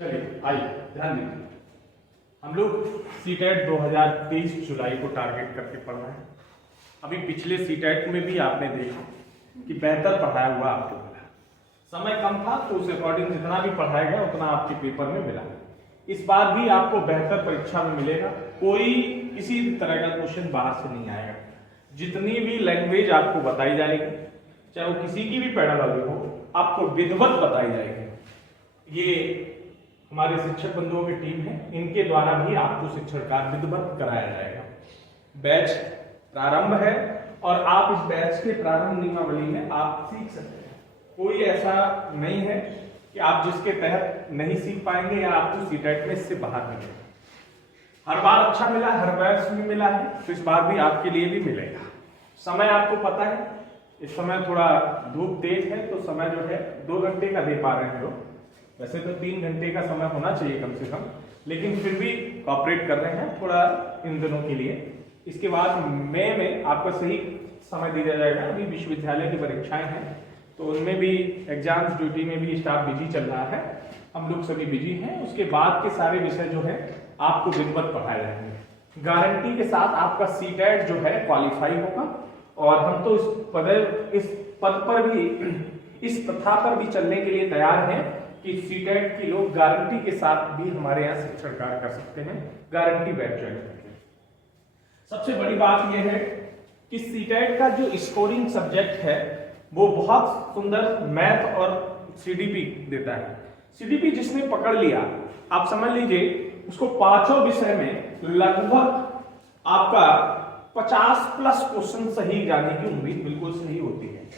चलिए आइए ध्यान दीजिए। हम लोग सीटेट 2023 जुलाई को टारगेट करके पढ़ रहे हैं। अभी पिछले सीटेट में भी आपने देखा कि बेहतर पढ़ाया हुआ आपको मिला। समय कम था तो उस अकॉर्डिंग जितना भी पढ़ाया गया उतना आपके पेपर में मिला। इस बार भी आपको बेहतर परीक्षा में मिलेगा। कोई किसी भी तरह का क्वेश्चन बाहर से नहीं आएगा। जितनी भी लैंग्वेज आपको बताई जाएगी, चाहे वो किसी की भी पैडालॉजी हो, आपको विधिवत बताई जाएगी। ये हमारे शिक्षक बंधुओं की टीम है, इनके द्वारा भी आपको शिक्षण कार्य विधिवत कराया जाएगा। बैच प्रारंभ है और आप इस बैच के प्रारंभ नियमावली में आप सीख सकते हैं। कोई ऐसा नहीं है कि आप जिसके तहत नहीं सीख पाएंगे या आपको सीटेट में इससे बाहर मिलेगा। हर बार अच्छा मिला, हर बैच में मिला है, तो इस बार भी आपके लिए भी मिलेगा। समय आपको पता है, इस समय थोड़ा धूप तेज है तो समय जो है 2 घंटे का दे पा रहे हैं लोग। वैसे तो 3 घंटे का समय होना चाहिए कम से कम, लेकिन फिर भी कॉपरेट कर रहे हैं थोड़ा इन दिनों के लिए। इसके बाद मई में आपका सही समय दिया जाएगा। अभी विश्वविद्यालय की परीक्षाएं हैं तो उनमें भी एग्जाम्स ड्यूटी में भी स्टाफ बिजी चल रहा है, हम लोग सभी बिजी हैं। उसके बाद के सारे विषय जो है आपको विधिवत पढ़ाए जाएंगे। गारंटी के साथ आपका सीटेट जो है क्वालिफाई होगा और हम तो इस पद पर भी, इस प्रथा पर भी चलने के लिए तैयार हैं कि सीटेट की लोग गारंटी के साथ भी हमारे यहाँ शिक्षण कार्य कर सकते हैं, गारंटी बैच ज्वाइन करके। सबसे बड़ी बात यह है कि सीटेट का जो स्कोरिंग सब्जेक्ट है वो बहुत सुंदर मैथ और सीडीपी देता है। सीडीपी जिसने पकड़ लिया, आप समझ लीजिए उसको पांचों विषय में लगभग आपका 50+ क्वेश्चन सही जाने की उम्मीद बिल्कुल सही होती है।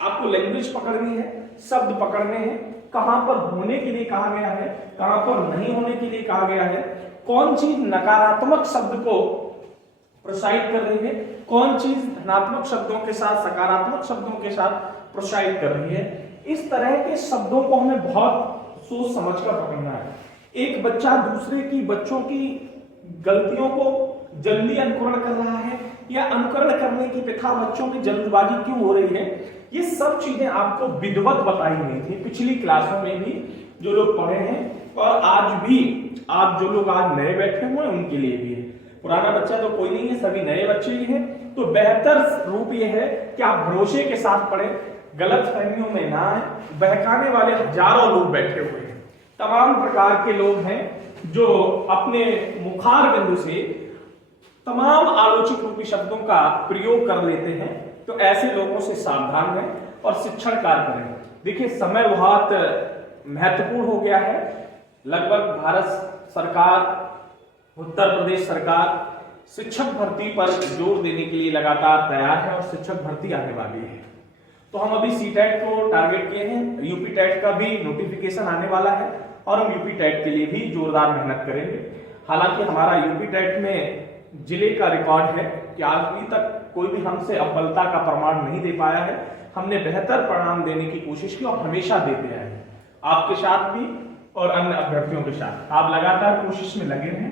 आपको लैंग्वेज पकड़नी है, शब्द पकड़ने हैं, कहां पर होने के लिए कहा गया है, कहां पर नहीं होने के लिए कहा गया है, कौन चीज नकारात्मक शब्द को प्रोत्साहित कर रही है, कौन चीज धनात्मक शब्दों के साथ सकारात्मक शब्दों के साथ प्रोत्साहित कर रही है। इस तरह के शब्दों को हमें बहुत सोच समझ कर पकड़ना है। एक बच्चा दूसरे की बच्चों की गलतियों को जल्दी अनुकरण कर रहा है या अनुकरण करने की प्रथा बच्चों में जल्दबाजी क्यों हो रही है, ये सब चीजें आपको विधिवत बताई गई थी पिछली क्लासों में भी जो लोग पढ़े हैं, और आज भी आप जो लोग आज नए बैठे हुए हैं उनके लिए भी है। पुराना बच्चा तो कोई नहीं है, सभी नए बच्चे ही हैं। तो बेहतर रूप यह है कि आप भरोसे के साथ पढ़ें, गलत फहमियों में ना आए। बहकाने वाले हजारों लोग बैठे हुए हैं, तमाम प्रकार के लोग हैं जो अपने मुखार बिंदु से तमाम आलोचित रूपी शब्दों का प्रयोग कर लेते हैं। तो ऐसे लोगों से सावधान रहें और शिक्षण कार्य करें। देखिए समय बहुत महत्वपूर्ण हो गया है। लगभग भारत सरकार, उत्तर प्रदेश सरकार शिक्षक भर्ती पर जोर देने के लिए लगातार तैयार है और शिक्षक भर्ती आने वाली है। तो हम अभी सीटेट को टारगेट किए हैं, यूपी टेट का भी नोटिफिकेशन आने वाला है और हम यूपी टेट के लिए भी जोरदार मेहनत करेंगे। हालांकि हमारा यूपी टेट में जिले का रिकॉर्ड है कि आज अभी तक कोई भी हमसे अव्वलता का प्रमाण नहीं दे पाया है। हमने बेहतर परिणाम देने की कोशिश की और हमेशा देते आए हैं, आपके साथ भी और अन्य अभ्यर्थियों के साथ। आप लगातार कोशिश में लगे रहें।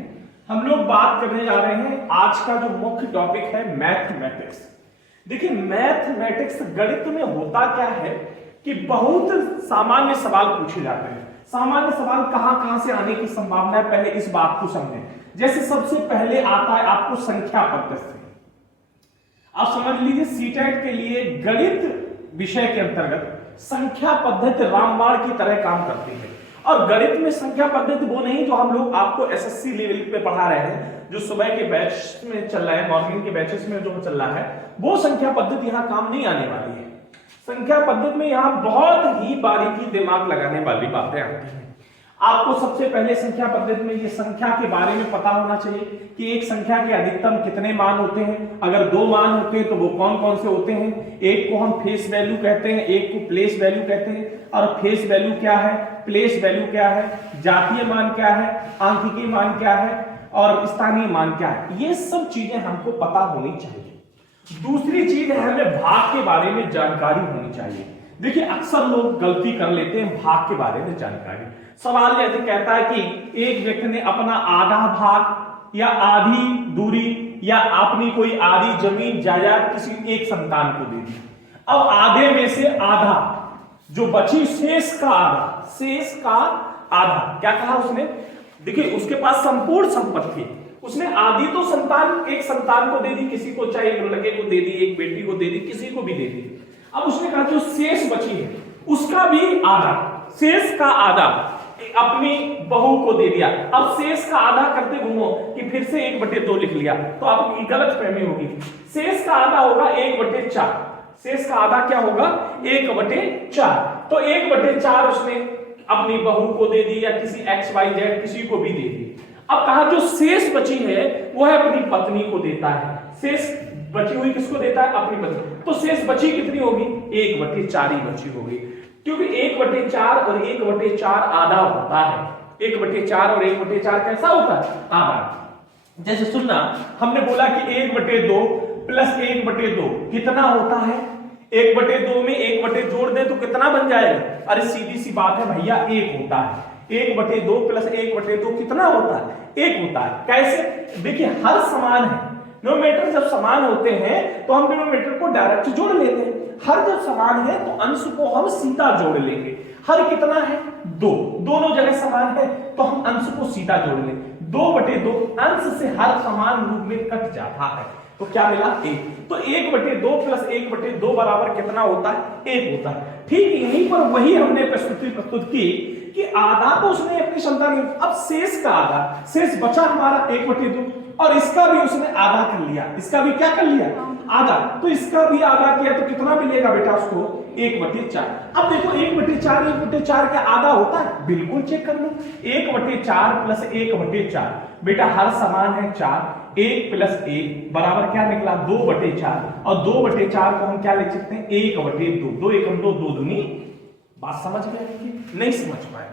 हम लोग बात करने जा रहे हैं, आज का जो मुख्य टॉपिक है मैथमेटिक्स। देखिए मैथमेटिक्स गणित में होता क्या है कि बहुत सामान्य सवाल पूछे जाते हैं। सामान्य सवाल कहां से आने की संभावना है, पहले इस बात को समझें। जैसे सबसे पहले आता है आपको संख्या पद्धति। आप समझ लीजिए सीटेट के लिए गणित विषय के अंतर्गत संख्या पद्धति रामबाण की तरह काम करती है। और गणित में संख्या पद्धति वो नहीं जो हम लोग आपको एसएससी लेवल पे पढ़ा रहे हैं, जो सुबह के बैच में चल रहा है, मॉर्निंग के बैचेस में जो चल रहा है, वो संख्या पद्धति यहाँ काम नहीं आने वाली है। संख्या पद्धति में यहाँ बहुत ही बारीकी दिमाग लगाने वाली बातें आती हैं। आपको सबसे पहले संख्या पद्धति में ये संख्या के बारे में पता होना चाहिए कि एक संख्या के अधिकतम कितने मान होते हैं। अगर 2 मान होते हैं तो वो कौन कौन से होते हैं। एक को हम फेस वैल्यू कहते हैं, एक को प्लेस वैल्यू कहते हैं। और फेस वैल्यू क्या है, प्लेस वैल्यू क्या है, जातीय मान क्या है, आंकिकीय मान क्या है और स्थानीय मान क्या है, ये सब चीजें हमको पता होनी चाहिए। दूसरी चीज है हमें भाग के बारे में जानकारी होनी चाहिए। देखिए अक्सर लोग गलती कर लेते हैं भाग के बारे में जानकारी। सवाल जैसे कहता है कि एक व्यक्ति ने अपना आधा भाग या आधी दूरी या अपनी कोई आधी जमीन जायदाद किसी एक संतान को दे दी। अब आधे में से आधा जो बची शेष का आधा, शेष का आधा। क्या कहा उसने? देखिए उसके पास संपूर्ण संपत्ति है, उसने आधी तो संतान, एक संतान को दे दी, किसी को चाहे एक लड़के को दे दी, एक बेटी को दे दी, किसी को भी दे दी। अब उसने कहा जो शेष बची है उसका भी आधा, शेष का आधा अपनी बहू को दे दिया। अब शेष का आधा करते घूमो कि फिर से 1/2 लिख लिया तो आपकी गलत फहमी होगी। शेष का आधा होगा 1/4। शेष का आधा क्या होगा? 1/4। तो 1/4 उसने अपनी बहू को दे दी या किसी XYZ किसी को भी दे दी। अब कहा जो शेष बची है वो है अपनी पत्नी को देता है। शेष बची हुई किसको देता है? अपनी पत्नी। तो शेष बची कितनी होगी? 1/4 ही बची होगी, क्योंकि 1/4 और 1/4 आधा होता है। 1/4 और 1/4 कैसा होता है? आधा। जैसे सुनना, हमने बोला कि 1/2 प्लस 1/2 कितना होता है? 1/2 में 1 जोड़ दे तो कितना बन जाएगा? अरे सीधी सी बात है भैया, 1 होता है। 1/2 प्लस 1/2 कितना होता है? 1 होता है। कैसे? देखिए हर समान है, डिनोमिनेटर जब समान होते हैं तो हम डिनोमिनेटर को डायरेक्ट जोड़ लेते हैं। हर जब समान है तो अंश को हम सीधा जोड़ लेंगे। हर कितना है? 2, दोनों जगह समान है तो हम अंश को सीधा जोड़ लेंगे। 2/2 अंश से हर समान रूप में कट जाता है तो क्या मिला? 1। तो 1/2 प्लस 1/2 बराबर कितना होता है? 1 होता है। ठीक यहीं पर वही हमने प्रस्तुति प्रस्तुत की कि आधा तो उसने अपनी क्षमता में, अब शेष का आधा, शेष बचा हमारा 1/2 और इसका भी उसने आधा कर लिया। इसका भी क्या कर लिया? आधा। तो इसका भी आधा किया तो कितना मिलेगा बेटा उसको? 1/4। अब देखो 1/4 क्या आधा होता है? बिल्कुल चेक कर लो। 1/4 प्लस 1/4 बेटा हर समान है 4, 1 प्लस 1 बराबर क्या निकला? 2/4 और 2/4 को हम क्या लिख सकते हैं? 1/2। 2 1 2, 2 दूनी। बात समझ में आएगी? नहीं समझ पाए।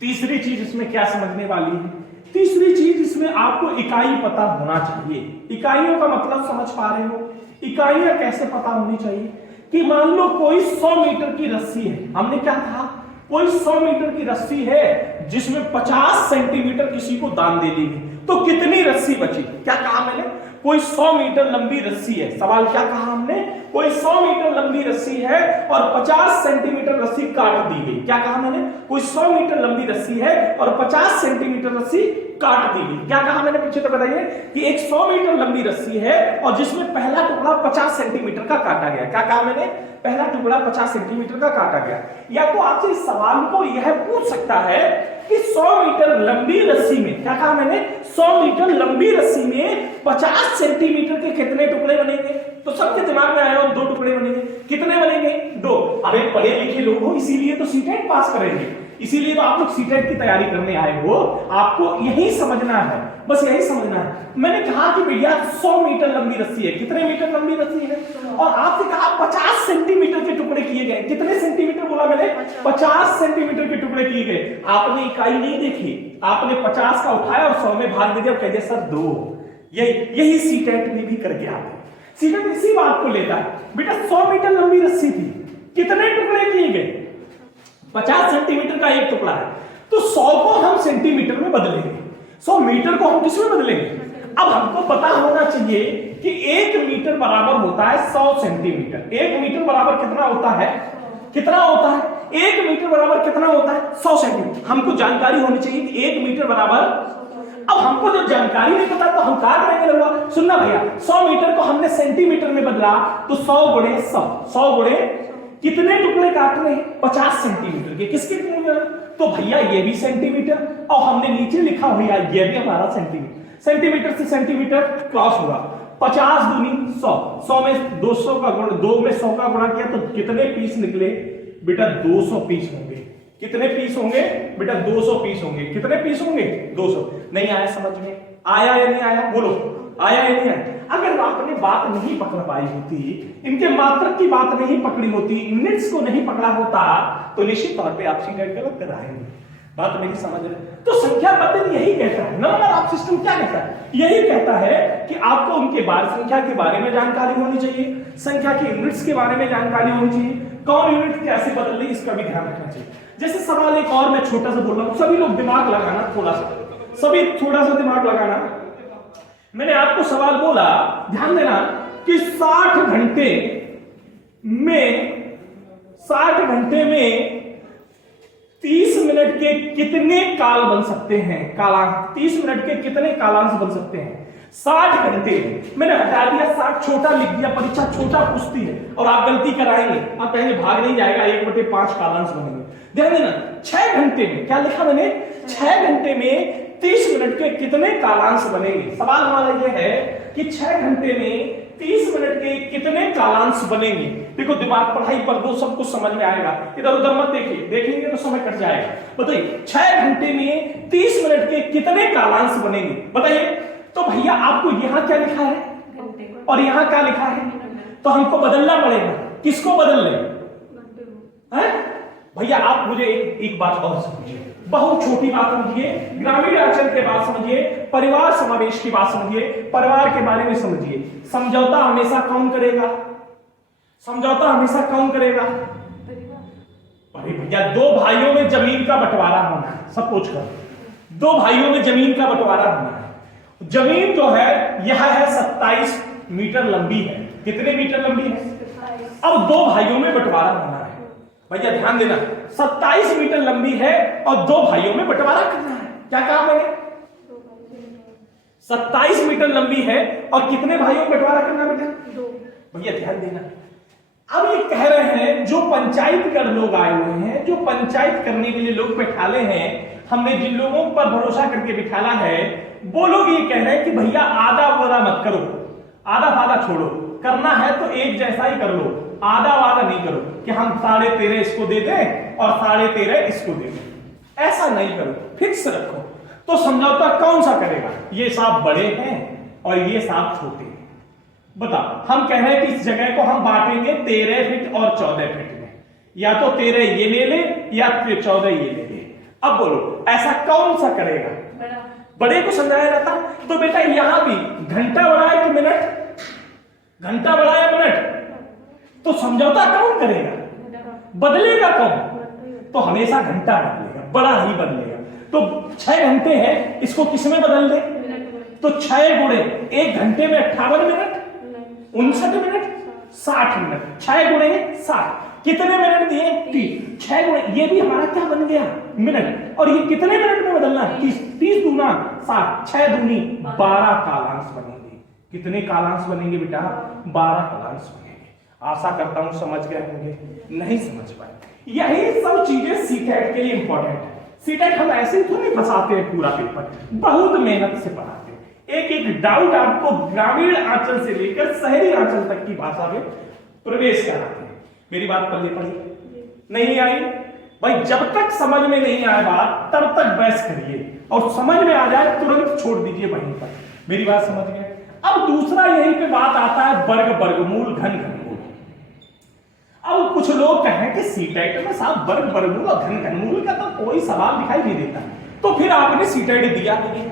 तीसरी चीज इसमें क्या समझने वाली है? तीसरी चीज इसमें आपको इकाई पता होना चाहिए। इकाइयों का मतलब समझ पा रहे हो? इकाइयां कैसे पता होनी चाहिए कि मान लो कोई 100 मीटर की रस्सी है। हमने क्या कहा? कोई 100 मीटर की रस्सी है जिसमें 50 सेंटीमीटर किसी को दान दे दी गई, तो कितनी रस्सी बची? क्या कहा मैंने? कोई 100 मीटर लंबी रस्सी है। सवाल क्या कहा हमने? कोई 100 मीटर लंबी रस्सी है और 50 सेंटीमीटर रस्सी काट दी गई। क्या कहा मैंने? कोई 100 मीटर लंबी रस्सी है और 50 सेंटीमीटर रस्सी काट दी गई। क्या कहा मैंने? पीछे तो बताइए कि एक 100 मीटर लंबी रस्सी है और जिसमें पहला टुकड़ा 50 सेंटीमीटर का काटा गया। क्या कहा मैंने? पहला टुकड़ा 50 सेंटीमीटर का काटा गया। या तो आपसे इस सवाल को यह पूछ सकता है कि 100 मीटर लंबी रस्सी में, क्या कहा मैंने? 100 मीटर लंबी रस्सी में 50 सेंटीमीटर के कितने टुकड़े बनेंगे? तो सबके दिमाग में आया 2 टुकड़े बनेंगे। कितने बनेंगे? 2। अरे पढ़े लिखे लोग हो, इसीलिए तो सीटेट पास करेंगे, इसीलिए तो आप लोग सीटेट की तैयारी करने आए हो। आपको यही समझना है, बस यही समझना है। मैंने कहा कि भैया 100 मीटर लंबी रस्सी है। कितने मीटर लंबी रस्सी है? और आपसे कहा 50 सेंटीमीटर के टुकड़े किए गए। कितने सेंटीमीटर बोला मैंने? 50 सेंटीमीटर के टुकड़े किए गए। आपने इकाई नहीं देखी, आपने 50 का उठाया और 100 में भाग दे दिया, कह दिया सर 2। यही सीटेट में भी करके आते। सीटेट इसी बात को लेता है। बेटा 100 मीटर लंबी रस्सी थी, कितने टुकड़े किए गए? 50 सेंटीमीटर का एक टुकड़ा है, तो 100 को हम सेंटीमीटर में बदलेंगे, 100 मीटर को हम किसमें बदलेंगे? अब हमको पता होना चाहिए कि 1 मीटर बराबर होता है 100 सेंटीमीटर। 1 मीटर बराबर कितना होता है? कितना होता है? 1 मीटर बराबर कितना होता है? 100 सेंटीमीटर। हमको जानकारी होनी चाहिए कि 1 मीटर बराबर। अब हमको जब जानकारी नहीं पता तो हम क्या करेंगे लोग? सुनना भैया, 100 मीटर को हमने सेंटीमीटर में बदला तो 100 गुणे 100 गुणे कितने टुकड़े काट रहे हैं? 50 सेंटीमीटर के। किसके टुकड़े? तो भैया ये भी सेंटीमीटर और हमने नीचे लिखा हुआ ये भी हमारा सेंटीमीटर। सेंटीमीटर से सेंटीमीटर क्रॉस हुआ। 50 दूनी 100, 100 में 200 का गुणा, 2 में 100 का गुणा किया तो कितने पीस निकले? बेटा 200 पीस होंगे। कितने पीस होंगे? बेटा 200 पीस होंगे। कितने पीस होंगे? 200। नहीं आया समझ में? आया या नहीं आया? बोलो, आया या नहीं आया? अगर आपने बात नहीं पकड़ पाई होती, इनके मात्रक की बात नहीं पकड़ी होती, यूनिट्स को नहीं पकड़ा होता, तो निश्चित तौर पे आप सीटेट गलत कराएंगे। बात मेरी समझ रहे? तो संख्या पद्धति यही कहता है, नंबर ऑफ सिस्टम क्या कहता है? यही कहता है कि आपको उनके बारे, संख्या के बारे में जानकारी होनी चाहिए, संख्या की यूनिट्स के बारे में जानकारी होनी चाहिए, कौन यूनिट कैसे बदल रही इसका भी ध्यान रखना चाहिए। जैसे सवाल एक और मैं छोटा सा बोल रहा हूं, सभी लोग दिमाग लगाना, थोड़ा सा, सभी थोड़ा सा दिमाग लगाना। मैंने आपको सवाल बोला, ध्यान देना कि 60 घंटे में 30 मिनट के कितने काल बन सकते हैं? कालांश 30 मिनट के कितने कालांश बन सकते हैं? 60 घंटे। मैंने हटा दिया 60, छोटा लिख दिया, परीक्षा छोटा पूछती है और आप गलती कराएंगे, आप कहेंगे भाग नहीं जाएगा, 1/5 कालांश बनेंगे। ध्यान देना, 6 घंटे में क्या लिखा मैंने? 6 घंटे में 30 मिनट के कितने कालांश बनेंगे? सवाल हमारा यह है कि 6 घंटे में 30 मिनट के कितने कालांश बनेंगे। देखो दिमाग पढ़ाई पर दो, सब कुछ समझ में आएगा, इधर उधर मत देखिए, देखेंगे तो समय कट जाएगा। बताइए 6 घंटे में 30 मिनट के कितने कालांश बनेंगे? बताइए। तो भैया आपको यहां क्या लिखा है और यहां क्या लिखा है? तो हमको बदलना पड़ेगा। किसको बदल ले? भैया आप मुझे एक बात और समझिए, बहुत छोटी बात समझिए, ग्रामीण आचरण के बात समझिए, परिवार समावेश की बात समझिए, परिवार के बारे में समझिए। समझौता हमेशा कौन करेगा? समझौता हमेशा कौन करेगा? अरे भैया, दो भाइयों में जमीन का बंटवारा होना है, सपोज कर 2 भाइयों में जमीन का बंटवारा होना है। जमीन जो है यह है 27 मीटर लंबी है। कितने मीटर लंबी है? अब 2 भाइयों में बंटवारा होना है। भैया ध्यान देना, 27 मीटर लंबी है और 2 भाइयों में बंटवारा करना है। क्या कहा मैंने? 27 मीटर लंबी है और कितने भाइयों में बंटवारा करना है बेटा? 2। भैया ध्यान देना, अब ये कह रहे हैं जो पंचायत कर लोग आए हुए हैं, जो पंचायत करने के लिए लोग बैठाले हैं, हमने जिन लोगों पर भरोसा करके बिठाला है, वो लोग ये कह रहे हैं कि भैया आधा वादा मत करो, आधा फादा छोड़ो, करना है तो एक जैसा ही कर लो, आधा वादा नहीं करो कि हम 13.5 इसको दे दें और 13.5 इसको दे दें। ऐसा नहीं करो, फिक्स रखो। तो समझौता कौन सा करेगा? ये सांप बड़े हैं और ये सांप छोटे हैं। बता, हम कह रहे हैं कि इस जगह को हम बांटेंगे 13 फीट और 14 फीट में, या तो 13 ये ले ले या फिर 14 ये ले ले। अब बोलो ऐसा कौन सा करेगा? बड़े को समझाया जाता। तो बेटा यहां भी घंटा बड़ा है कि मिनट? घंटा बड़ा है मिनट? तो समझौता कौन करेगा? बदलेगा कौन? तो हमेशा घंटा बदलेगा, बड़ा ही बदलेगा। तो 6 घंटे हैं, इसको किसमें बदल दे? तो 6 गुणे 1 घंटे में 58 मिनट, 59 मिनट, 60 मिनट। 6 गुणे 60, कितने मिनट दिए? 30। 6 गुणे, ये भी हमारा क्या बन गया? मिनट। और ये कितने मिनट में बदलना है? 30 दूना 60, 6 दूनी 12 कालांश बनेंगे। कितने कालांश बनेंगे बेटा? 12 कालांश बनेंगे। आशा करता हूं समझ गए होंगे। नहीं समझ पाए, यही सब चीजें सीटेट के लिए इंपॉर्टेंट है। सीटेट हम ऐसे तो नहीं फंसाते हैं, पूरा पेपर बहुत मेहनत से पढ़ाते हैं। एक एक डाउट आपको ग्रामीण आंचल से लेकर शहरी आंचल तक की भाषा में प्रवेश कराते हैं। मेरी बात पल्ले पड़ी नहीं आई? भाई जब तक समझ में नहीं आए बात, तब तक बहस करिए, और समझ में आ जाए तुरंत छोड़ दीजिए वहीं पर। मेरी बात समझ गए? अब दूसरा यहीं पे बात आता है वर्ग वर्गमूल घन घनमूल। अब कुछ लोग कहें कि सीटेट में साहब वर्ग वर्गमूल और घन घनमूल का तो कोई सवाल दिखाई नहीं देता, तो फिर आपने सीटेट दिया नहीं,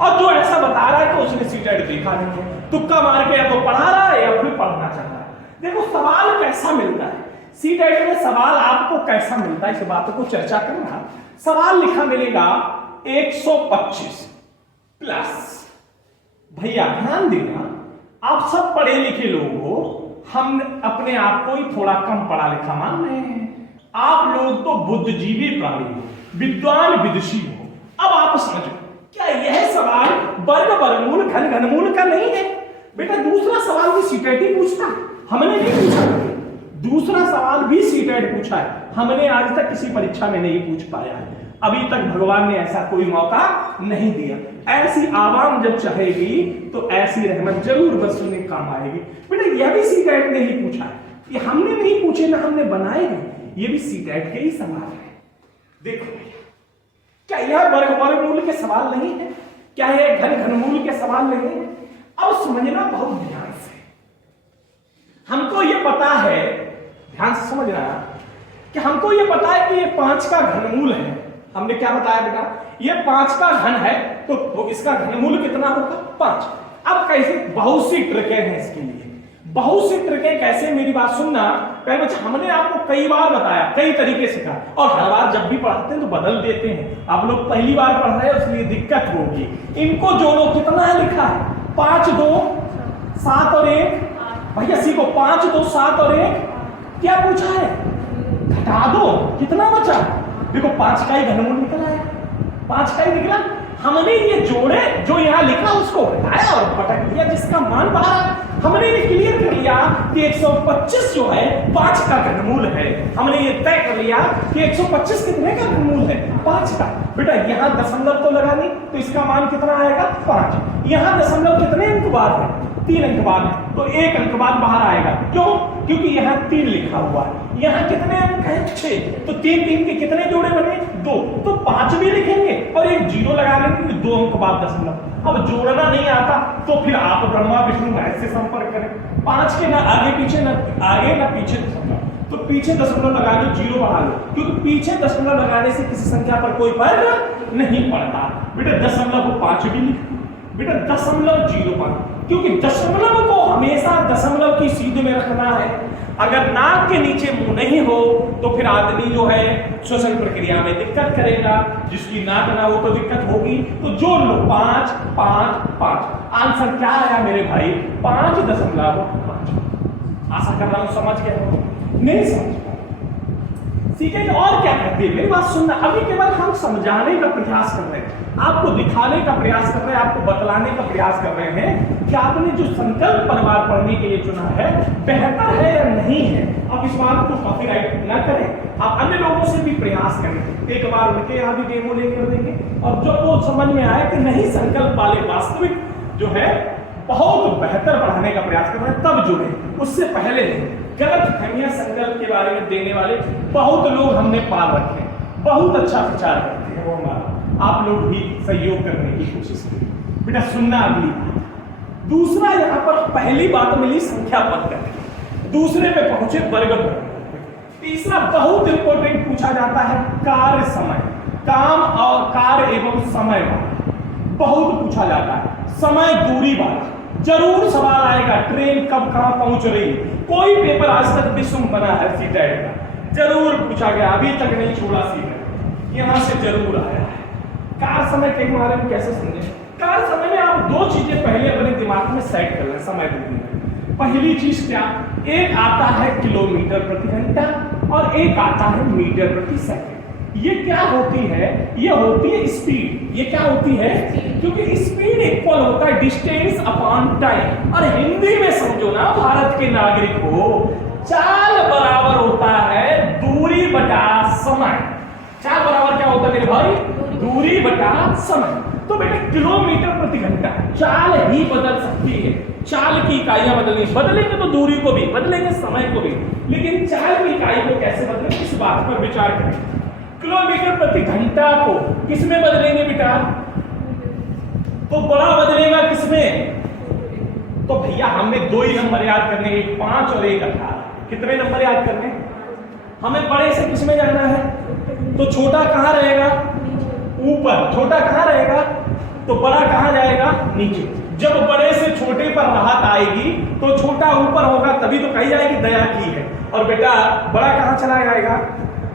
और जो ऐसा बता रहा है तो उसने सीटेट देखा नहीं है, तुक्का मार के या तो पढ़ा रहा है या फिर पढ़ना चाह रहा है। देखो सवाल कैसा मिलता है, सीटेट में सवाल आपको कैसा मिलता है, इस बात को चर्चा करना। सवाल लिखा मिलेगा 125 प्लस। भैया ध्यान देना, आप सब पढ़े लिखे लोग हो, हम अपने आप को ही थोड़ा कम पढ़ा लिखा मान रहे हैं। आप लोग तो बुद्धिजीवी प्राणी हो, विद्वान विदुषी हो। अब आप समझो, क्या यह सवाल वर्ग वर्गमूल घन घनमूल का नहीं है? बेटा दूसरा सवाल भी सीटेट ही पूछता है, हमने नहीं पूछा। दूसरा सवाल भी सीटेट पूछा है, हमने आज तक किसी परीक्षा में नहीं पूछ पाया है। अभी तक भगवान ने ऐसा कोई मौका नहीं दिया। ऐसी आवाम जब चाहेगी तो ऐसी रहमत जरूर बरसने काम आएगी। बेटा यह भी सीटेट ने ही पूछा है, ये हमने नहीं पूछे ना हमने बनाए हैं, ये भी सीटेट के ही सवाल है। देखो क्या यह वर्ग वर्गमूल के सवाल नहीं है? क्या यह घन घनमूल के सवाल नहीं है? अब समझना बहुत ध्यान से। हमको ये पता है, ध्यान से समझना, कि हमको ये पता है कि ये 5 का घनमूल है। हमने क्या बताया बेटा? ये 5 का घन है तो इसका घनमूल कितना होगा? 5। अब कैसे? बहुत सी ट्रिकें हैं इसके लिए, बहुत सी ट्रिकें कैसे? मेरी बात सुनना। पहले बच्चा हमने आपको कई बार बताया, कई तरीके से कहा, और हर बार जब भी पढ़ाते हैं तो बदल देते हैं। आप लोग पहली बार पढ़ रहे हैं इसलिए दिक्कत होगी। इनको जोड़ो, कितना है लिखा है? 5 2 7 और 1। भैया सीखो, 5 2 7 और 1 क्या पूछा है? घटा दो, कितना बचा? देखो 5 का ही घनमूल निकला है, 5 का ही निकला। हमने ये जोड़े जो यहाँ लिखा उसको हटाया और पटक दिया जिसका मान बाहर आया। हमने ये क्लियर कर लिया कि 125 जो है 5 का घनमूल है। हमने ये तय कर लिया कि 125 कितने का घनमूल है, 5 का। बेटा यहाँ दशमलव तो लगा नहीं, तो इसका मान कितना आएगा, 5। यहाँ दशमलव कितने अंक बाद है, 3 अंक बाद है, तो 1 अंक बाद बाहर आएगा। क्यों? क्योंकि यहाँ 3 लिखा हुआ है। यहाँ कितने अंक हैं, 6, तो 3 के कितने जोड़े बने, 2, तो 5 भी लिखेंगे और एक 0 लगा लेंगे, 2 अंक बाद दशमलव। अब जोड़ना नहीं आता तो फिर आप ब्रह्मा विष्णु महेश से संपर्क करें। 5 के ना आगे पीछे, ना आगे ना पीछे दशमलव, तो पीछे दशमलव लगा लो, 0 बढ़ा लो, क्योंकि पीछे दशमलव लगाने से किसी संख्या पर कोई फर्क नहीं पड़ता। बेटा दशमलव को 5 भी लिखो, बेटा दशमलव 0.5, क्योंकि दशमलव को हमेशा दशमलव की सीध में रखना है। अगर नाक के नीचे मुंह नहीं हो तो फिर आदमी जो है श्वसन प्रक्रिया में दिक्कत करेगा, जिसकी नाक ना हो तो दिक्कत होगी। तो जोड़ लो 5, 5, 5। आंसर क्या आया मेरे भाई, 5.5। आशा कर रहा हूं समझ गए हो, नहीं समझ पाए ठीक है। और क्या कहते हैं, मेरी बात सुनना। अभी केवल हम समझाने का प्रयास कर रहे हैं, आपको दिखाने का प्रयास कर रहे हैं, आपको बतलाने का प्रयास कर रहे हैं कि आपने जो संकल्प परिवार पढ़ने के लिए चुना है बेहतर है या नहीं है। अब इस बात को कॉपीराइट ना करें, आप अन्य लोगों से भी प्रयास करें। एक बार उनके यहाँ भी डेमो लेकर देंगे, और जब वो समझ में आए कि नहीं संकल्प वाले वास्तविक जो है बहुत बेहतर पढ़ाने का प्रयास कर रहे हैं, तब जुड़े। उससे पहले गलत फहमियां संकल्प के बारे में देने वाले बहुत लोग हमने पाल रखे हैं, बहुत अच्छा विचार करते हैं वो हमारा। आप लोग भी सहयोग करने की कोशिश करें। बेटा सुनना अगली बात। दूसरा यहाँ पर पहली बात मिली संख्या पद करके, दूसरे पे पहुंचे वर्ग पर। तीसरा बहुत इंपॉर्टेंट पूछा जाता है कार्य समय, काम और कार्य एवं समय वाला बहुत पूछा जाता है। समय दूरी वाला जरूर सवाल आएगा, ट्रेन कब कहां पहुंच रही है। कोई पेपर आज तक विश्व में बना है सीटेट का, जरूर पूछा गया, अभी तक नहीं छोड़ा सीटेट, यहां से जरूर आया है। कार समय के बारे में कैसे समझे? कार समय में आप 2 चीजें पहले अपने दिमाग में सेट कर लें समय दूरी में। पहली चीज क्या, एक आता है किलोमीटर प्रति घंटा और एक आता है मीटर प्रति सेकंड। ये क्या होती है, ये होती है स्पीड। ये क्या होती है, क्योंकि स्पीड इक्वल होता है डिस्टेंस अपॉन टाइम। और हिंदी में समझो ना भारत के नागरिक हो, चाल बराबर होता है दूरी बटा समय। चाल बराबर क्या होता है मेरे भाई, दूरी बटा समय। तो बेटे किलोमीटर प्रति घंटा, चाल ही बदल सकती है, चाल की इकाइयां बदलेंगे तो दूरी को भी बदलेंगे, समय को भी, लेकिन चाल की इकाई को कैसे बदलेंगे इस बात पर विचार करें। किलोमीटर प्रति घंटा को किसमें बदलेंगे बेटा, तो बड़ा बदलेगा किसमें, तो भैया हमने 2 ही नंबर याद करने, एक 5 और एक 18। कितने नंबर याद करने, हमें बड़े से किसमें जाना है, तो छोटा कहां रहेगा, ऊपर, छोटा कहां रहेगा, तो बड़ा कहां जाएगा, नीचे। जब बड़े से छोटे पर राहत आएगी तो छोटा ऊपर होगा, तभी तो कही जाएगी दया की है। और बेटा बड़ा कहां चला जाएगा,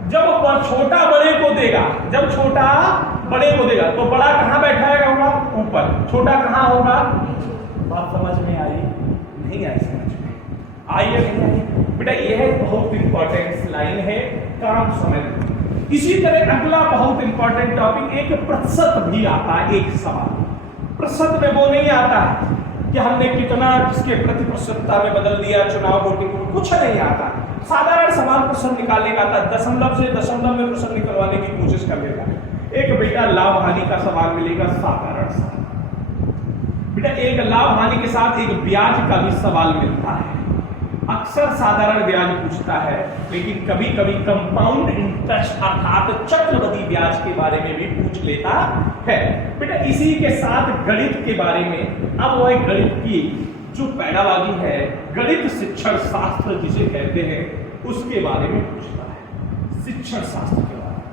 जब छोटा बड़े को देगा, जब छोटा बड़े को देगा तो बड़ा कहां बैठाएगा होगा, ऊपर, छोटा कहां होगा। बात समझ में आई, नहीं आई समझ में, आई है नहीं आई बेटा। यह बहुत इंपॉर्टेंट लाइन है, काम समय। इसी तरह अगला बहुत इंपॉर्टेंट टॉपिक, एक प्रतिशत भी आता है। एक सवाल प्रतिशत में वो नहीं आता है कि हमने कितना किसके प्रति प्रतिशतता में बदल दिया चुनाव वोटिंग को, कुछ नहीं आता। साधारण सवाल प्रश्न निकालने का आता, दशमलव से दशमलव में प्रश्न निकलवाने की कोशिश कर लेगा। एक बेटा लाभ हानि का सवाल मिलेगा, साधारण सा बेटा। एक लाभ हानि के साथ एक ब्याज का भी सवाल मिलता है। अक्सर साधारण ब्याज पूछता है, लेकिन कभी कभी कंपाउंड इंटरेस्ट अर्थात चक्रवृद्धि ब्याज के बारे में भी पूछ लेता है बेटा। इसी के साथ गणित के बारे में, अब वह गणित की जो पैदावारी है, गणित शिक्षण शास्त्र जिसे कहते हैं, उसके बारे में पूछता है, शिक्षण शास्त्र के बारे में।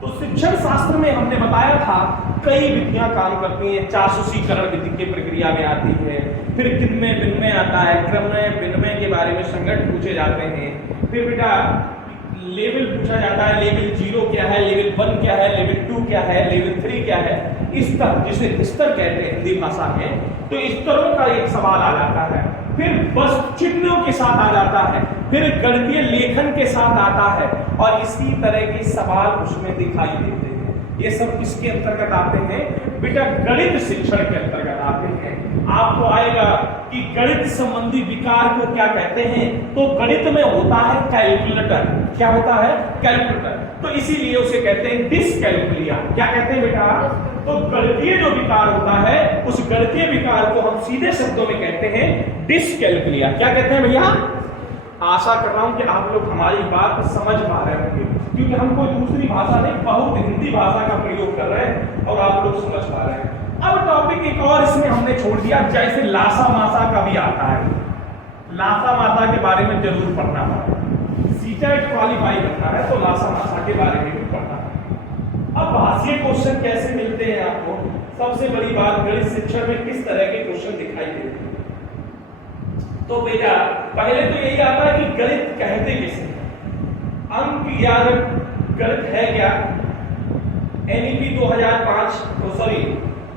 तो शिक्षण शास्त्र में हमने बताया था कई विधियां काम करती हैं। चाशुषीकरण विधि की प्रक्रिया में आती है, फिर किन्मय विनिमय आता है, क्रमय विनिमय के बारे में संगठ पूछे जाते हैं। फिर बेटा लेवल पूछा जाता है, लेवल 0 क्या है, लेवल 1 क्या है, लेवल 2 क्या है, लेवल 3 क्या है। स्तर, जिसे स्तर कहते हैं हिंदी भाषा में, तो स्तरों का एक सवाल आ जाता है। फिर बस चिन्हों के साथ आ जाता है, फिर गणितीय लेखन के साथ आता है, और इसी तरह के सवाल उसमें दिखाई देते हैं। ये सब किसके अंतर्गत आते हैं बेटा? गणित शिक्षण के अंतर्गत आते हैं। आपको आएगा कि गणित संबंधी विकार को क्या कहते हैं, तो गणित में होता है कैलकुलेटर। क्या होता है? कैलकुलेटर। तो इसीलिए उसे कहते हैं डिसकैलकुलिया। क्या कहते हैं बेटा? तो गणितीय जो विकार होता है, उस गणितीय विकार को हम सीधे शब्दों में कहते हैं डिसकैलकुलिया। क्या कहते हैं भैया? आशा कर रहा हूं कि आप लोग हमारी बात समझ पा रहे होंगे, क्योंकि हम कोई दूसरी भाषा नहीं, बहुत हिंदी भाषा का प्रयोग कर रहे हैं और आप लोग समझ पा रहे हैं। अब टॉपिक एक और इसमें हमने छोड़ दिया, जैसे लासा मासा का भी आता है। लासा मासा के बारे में जरूर पढ़ना है, सीटेट क्वालिफाई करना है तो लासा मासा के बारे में भी पढ़ना है। अब भाषीय क्वेश्चन कैसे मिलते हैं आपको? सबसे बड़ी बात, गणित शिक्षण में किस तरह के क्वेश्चन दिखाई देते हैं? तो बेटा पहले तो यही आता है कि गणित कहते किसे? अंक याद, गणित है क्या? एनईपी 2005 सॉरी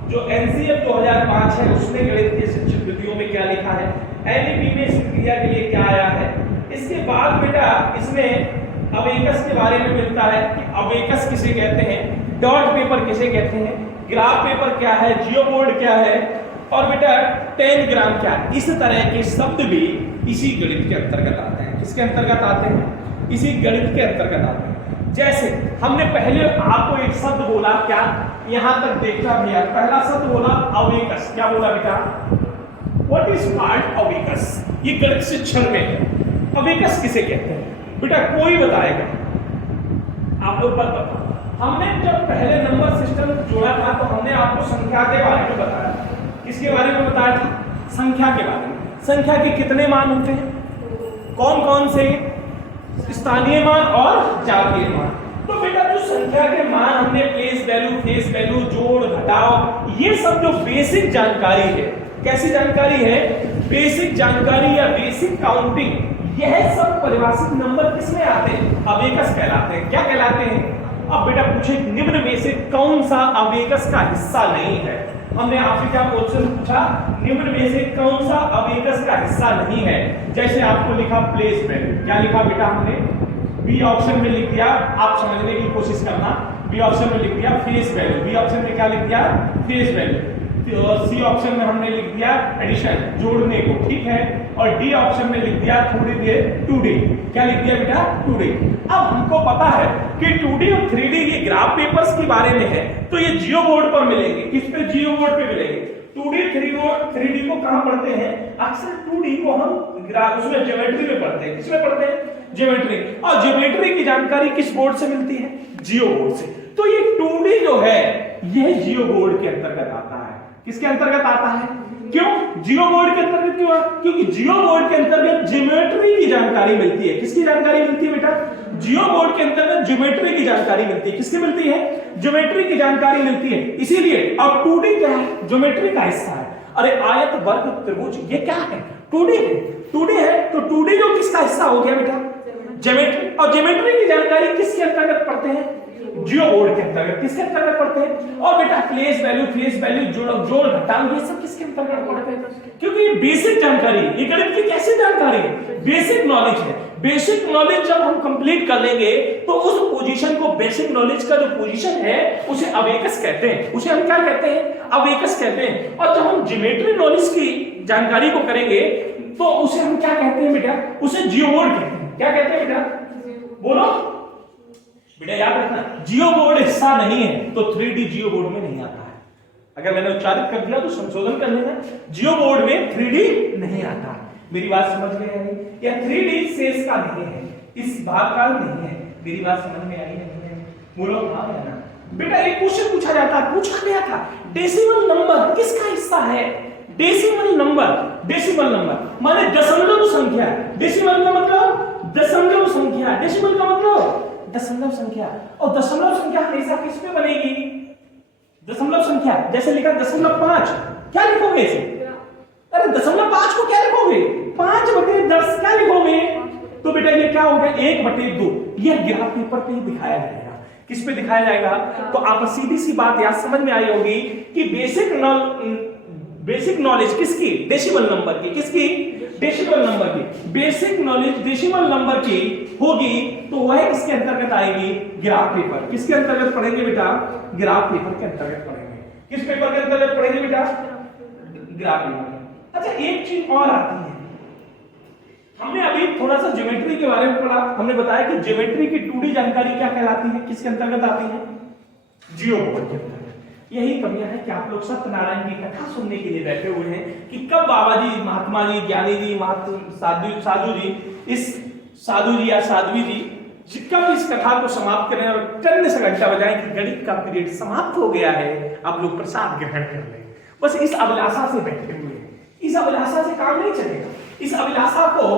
जो एनसीएफ 2005 है उसने गणित की शिक्षण विधियों में क्या लिखा है, एनईपी में इस क्रिया के लिए क्या आया है। इसके बाद बेटा इसमें अवेकस के बारे में मिलता है कि अवेकस किसे कहते हैं, डॉट पेपर किसे कहते हैं, ग्राफ पेपर क्या है, जियोबोर्ड क्या है, और बेटा 10 ग्राम क्या है। इस तरह के शब्द भी इसी गणित के अंतर्गत आते हैं। किसके अंतर्गत आते हैं? इसी गणित के अंतर्गत आते हैं। जैसे हमने पहले आपको एक शब्द बोला, क्या यहां तक देखा भैया? पहला शब्द बोला अवेकस। क्या बोला बेटा? What is called abacus? ये गणित शिक्षण में अवेकस किसे कहते हैं बेटा? कोई बताएगा? आप लोग बताओ। हमने जब पहले नंबर सिस्टम जोड़ा था तो हमने आपको संख्या के बारे में बताया। किसके बारे में बताया था? संख्या के बारे में। संख्या के कितने मान होते हैं? कौन कौन से? स्थानीय मान और जातीय मान। तो बेटा जो संख्या के मान हमने प्लेस वैल्यू, फेस वैल्यू, जोड़ घटाव, ये सब जो बेसिक जानकारी है, कैसी जानकारी है? बेसिक जानकारी या बेसिक काउंटिंग, यह सब परिभाषित नंबर किसमें आते हैं? अवेकस कहलाते हैं। क्या कहलाते हैं? अब बेटा पूछे निम्न में से कौन सा अवेकस का हिस्सा नहीं है? हमने आपसे क्या क्वेश्चन पूछा? निम्न में से कौन सा अवेकस का हिस्सा नहीं है? जैसे आपको लिखा प्लेस वैल्यू। क्या लिखा बेटा? हमने बी ऑप्शन में लिख दिया, आप समझने की कोशिश करना। बी ऑप्शन में लिख दिया फेस वैल्यू, बी ऑप्शन में क्या लिख दिया? Face value. सी ऑप्शन में हमने लिख दिया एडिशन, जोड़ने को, ठीक है। और डी ऑप्शन में लिख दिया थोड़ी देर 2D। क्या लिख दिया बेटा? 2D। अब हमको पता है कि 2D और 3D ये ग्राफ पेपर्स के बारे में है, तो ये जियो बोर्ड पर मिलेंगे। किस पे? जियो बोर्ड पे मिलेंगे। 2D 3D को कहां पढ़ते हैं? अक्सर 2D को हम उसमें ज्योमेट्री में पढ़ते हैं। किसमें पढ़ते हैं? ज्योमेट्री। और ज्योमेट्री की जानकारी किस बोर्ड से मिलती है? जियो बोर्ड से। तो ये 2D जो है यह जियो बोर्ड के अंतर्गत आता है। किसके अंतर्गत आता है? क्यों जियो बोर्ड के अंतर्गत? क्यों? क्योंकि जियो बोर्ड के अंतर्गत ज्योमेट्री की जानकारी मिलती है। किसकी जानकारी मिलती है बेटा? जियो बोर्ड के अंतर्गत ज्योमेट्री की जानकारी मिलती है। किसकी मिलती है? ज्योमेट्री की जानकारी मिलती है। इसीलिए अब 2D क्या है? ज्योमेट्री का हिस्सा है। अरे आयत, वर्ग, त्रिभुज, ये क्या है? 2D है। 2D है तो 2D जो किसका हिस्सा हो गया बेटा? ज्योमेट्री। और ज्योमेट्री की जानकारी किसके अंतर्गत पढ़ते हैं? जियो बोर्ड के अंतर्गत। किसके अंतर्गत पढ़ते हैं? और बेटा प्लेस वैल्यू, फेस वैल्यू, जोड़ घटाव, ये सब किसके अंतर्गत पढ़ते हैं? क्योंकि ये बेसिक जानकारी, ये गणित की कैसी जानकारी है? बेसिक नॉलेज है। बेसिक नॉलेज जब हम कंप्लीट कर लेंगे तो उस पोजीशन को, बेसिक नॉलेज का जो पोजीशन है उसे अवेकस कहते हैं। उसे हम क्या कहते हैं? अवेकस कहते हैं। और जब हम ज्योमेट्री नॉलेज की जानकारी को करेंगे तो उसे हम क्या कहते हैं बेटा? उसे जियो बोर्ड कहते हैं। क्या कहते हैं बेटा? बोलो बेटा, याद रखना, जियो बोर्ड हिस्सा नहीं है तो 3D जियो बोर्ड में नहीं आता है। अगर मैंने उच्चारित कर दिया तो संशोधन कर लेना। जियो बोर्ड में 3D नहीं आता। मेरी बात समझ में आई? या 3D शेष का नहीं है, इस भाग का नहीं है। मेरी बात समझ में आई है? बोलो हाँ या ना। बेटा एक क्वेश्चन पूछा जाता, पूछा गया था, डेसिमल नंबर किसका हिस्सा है? डेसिमल नंबर, डेसिमल नंबर माने दशमलव संख्या। डेसिमल का मतलब दशमलव संख्या, डेसिमल का मतलब दशमलव संख्या। और दशमलव संख्या हमेशा किस पे बनेगी? दशमलव संख्या। जैसे लिखा 0.5, क्या लिखोगे इसे? अरे 0.5 को क्या लिखोगे? 5/10 क्या लिखोगे? तो बेटा ये क्या होगा? 1/2। यह ग्राफ पेपर पे ही दिखाया जाएगा। किस पे दिखाया जाएगा? तो आप सीधी सी बात याद समझ में आई होगी कि बेसिक नॉलेज किसकी? डेसिमल नंबर की। किसकी? डेसिमल नंबर की, बेसिक नॉलेज डेसिमल नंबर की होगी तो वह किसके अंतर्गत आएगी? Graph paper. किसके अंतर्गत पढ़ेंगे बेटा? ग्राफ पेपर के अंतर्गत पढ़ेंगे। किस पेपर के अंतर्गत पढ़ेंगे बेटा? Graph paper. अच्छा, एक चीज और आती है, हमने अभी थोड़ा सा ज्योमेट्री के बारे में पढ़ा। हमने बताया कि ज्योमेट्री की 2D जानकारी क्या कहलाती है, किसके अंतर्गत आती है? जियोमेट्री के अंतर्गत। यही कमियां है कि आप लोग सत्यनारायण की कथा सुनने के लिए बैठे हुए हैं कि कब बाबा जी, महात्मा जी, ज्ञानी जी, साधु जी, इस साधु जी या साध्वी जी कब इस कथा को समाप्त करें और टन से घंटा बजाएं कि गणित का पीरियड समाप्त हो गया है, आप लोग प्रसाद ग्रहण कर लें। बस इस अभिलाषा से बैठे हुए हैं। इस अभिलाषा से काम नहीं चलेगा। इस अभिलाषा को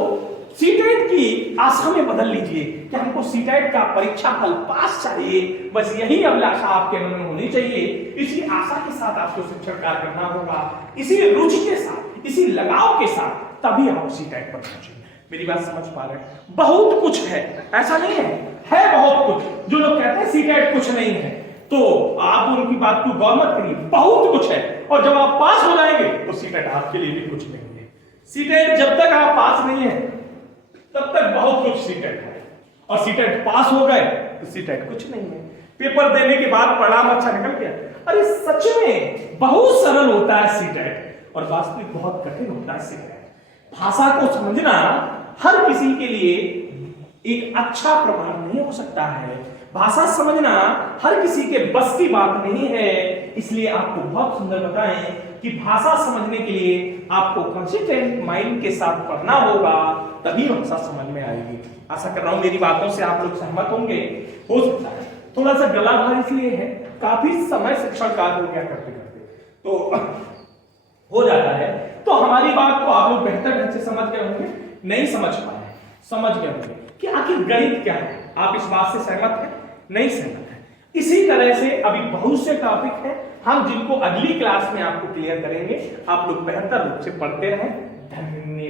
सीटेट की आशा में बदल लीजिए कि हमको सीटेट का परीक्षा फल पास चाहिए। बस यही अभिलाषा आपके मन में होनी चाहिए। इसी आशा के साथ आपको शिक्षण कार्य करना होगा, इसी रुचि के साथ, इसी लगाव के साथ, तभी आप सीटेट पर पहुंचेंगे। मेरी बात समझ पा रहे हैं? बहुत कुछ है, ऐसा नहीं है बहुत कुछ। जो लोग कहते हैं सीटेट कुछ नहीं है, तो आप उनकी बात को गौर मत करिए। बहुत कुछ है, और जब आप पास हो जाएंगे तो सीटेट आपके लिए भी कुछ नहीं है। सीटेट जब तक आप पास नहीं है तब तक बहुत कुछ सीटेट है, और सीटेट पास हो गए तो सीटेट कुछ नहीं है। पेपर देने के बाद परिणाम अच्छा निकल गया, अरे सच में बहुत सरल होता है सीटेट, और वास्तविक बहुत कठिन होता है सीटेट। भाषा को समझना हर किसी के लिए एक अच्छा प्रमाण नहीं हो सकता है। भाषा समझना हर किसी के बस की बात नहीं है। इसलिए आपको बहुत सुंदर बताएं कि भाषा समझने के लिए आपको कंसिस्टेंट माइंड के साथ पढ़ना होगा, तभी भाषा समझ में आएगी। आशा कर रहा हूं मेरी बातों से आप लोग सहमत होंगे। हो सकता है थोड़ा सा गला भारी इसलिए है, काफी समय शिक्षण कार्य हो गया करते करते, तो हो जाता है। तो हमारी बात को आप लोग बेहतर ढंग से समझ गए होंगे। नहीं समझ पाए, समझ गए होंगे कि आखिर गणित क्या है। आप इस बात से सहमत हैं? नहीं सहमत है? इसी तरह से अभी बहुत से टॉपिक हैं हम जिनको अगली क्लास में आपको क्लियर करेंगे। आप लोग बेहतर रूप से पढ़ते रहें। धन्यवाद।